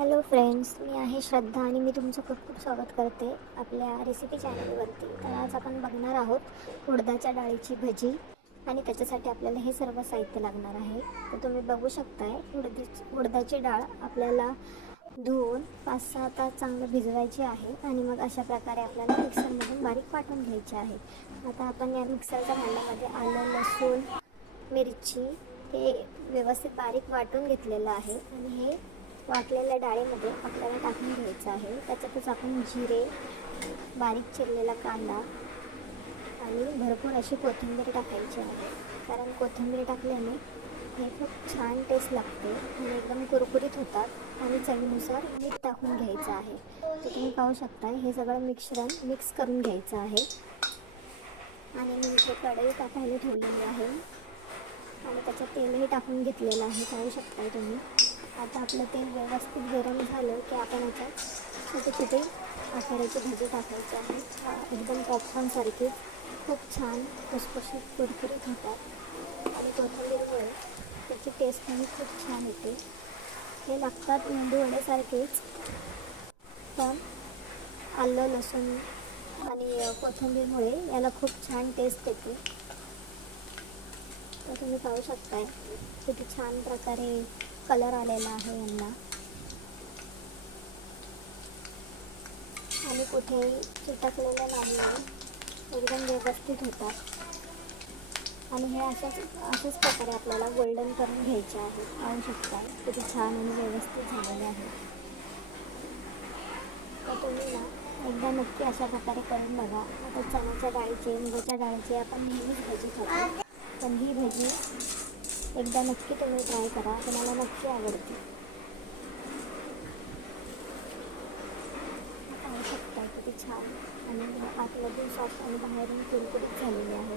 Hello friends, मी आहे श्रद्धा आणि मी तुमचं खूप खूप स्वागत करते आपल्या रेसिपी चॅनलवरती. तर आज आपण बघणार आहोत उडदाच्या डाळीची भजी आणि त्याच्यासाठी आपल्याला हे सर्व साहित्य लागणार आहे. तर तुम्ही बघू शकताय उडदाची डाळ आपल्याला धुवून 5-6 तास चांगलं भिजवायची आहे आणि मग अशा प्रकारे आपल्याला मिक्सरमधून बारीक वाटून घ्यायची आहे. आता आपण या मिक्सरच्या भांड्यामध्ये आलं, लसूण, मिरची हे व्यवस्थित बारीक वाटून घेतलेलं आहे आणि हे वाटलेल्या डाळीमध्ये आपल्याला टाकून घ्यायचं आहे. त्याच्यातच आपण जिरे, बारीक चिरलेला कांदा आणि भरपूर अशी कोथिंबीर टाकायची आहे. कारण कोथिंबीर टाकल्याने हे खूप छान टेस्ट लागते आणि एकदम कुरकुरीत होतात. आणि चवीनुसार मीठ टाकून घ्यायचं आहे. तर तुम्ही पाहू शकता हे सगळं मिश्रण मिक्स करून घ्यायचं आहे. आणि मी इथे कढई टाकायला ठेवलेली आहे आणि त्याच्यात तेलही टाकून घेतलेलं आहे, पाहू शकताय तुम्ही. आता आपलं तेल व्यवस्थित गरम झालं की आपण याच्यात छोटे छोटे आकाराची भजी टाकायची आहे. एकदम पॉपकॉर्नसारखी खूप छान खुसखुशीत कुरकुरीत होतात आणि कोथिंबीरमुळे त्याची टेस्टही खूप छान येते. हे लागतात मेंदूवड्यासारखेच, पण आलं, लसूण आणि कोथिंबीरमुळे याला खूप छान टेस्ट येते. तर तुम्ही पाहू शकताय किती छान प्रकारे कलर आलेला आहे यांना आणि कुठेही चिटकलेलं नाही आहे. एकदम व्यवस्थित होतात आणि हे अशाच प्रकारे आपल्याला गोल्डन करून घ्यायचे आहे. पाहू शकताय किती छान आणि व्यवस्थित झालेले आहे. तर तुम्ही ना एकदा नक्की अशा प्रकारे करून बघा. आता चण्याच्या डाळीचे, मुगाच्या डाळीचे आपण नेहमीच भजी खातो, पण ही भजी एकदा नक्की तुम्ही ट्राय करा, तुम्हाला नक्की आवडते. पाहू शकता किती छान आणि आतमधून सॉफ्ट आणि बाहेरून कुरकुरीत झालेले आहे,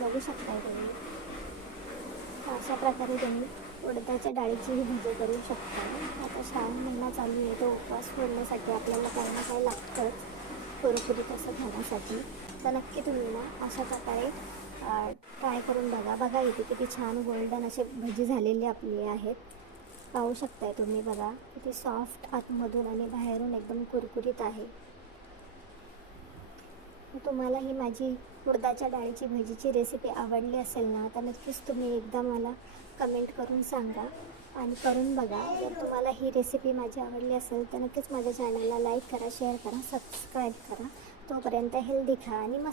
बघू शकताय तुम्ही. अशा प्रकारे तुम्ही उडदाच्या डाळीचीही भजी करू शकता. आता श्रावण महिना चालू आहे, तो उपवास सोडण्यासाठी आपल्याला काही ना काही लागतंच कुरकुरीत असं खाण्यासाठी. तर नक्की तुम्ही ना अशा प्रकारे ट्राय करून बघा. इथे किती छान गोल्डन असे भजी झालेली आपली आहेत, पाहू शकताय तुम्ही. बघा किती सॉफ्ट आतमधून आणि बाहेरून एकदम कुरकुरीत आहे. तुम्हाला ही माझी उडदाच्या डाळीची भजीची रेसिपी आवडली असेल ना, तर नक्कीच तुम्ही एकदा मला कमेंट करून सांगा आणि करून बघा. जर तुम्हाला ही रेसिपी माझी आवडली असेल तर नक्कीच माझ्या चॅनलला लाईक करा, शेअर करा, सबस्क्राईब करा. तोपर्यंत हेल्दी खा आणि मस्त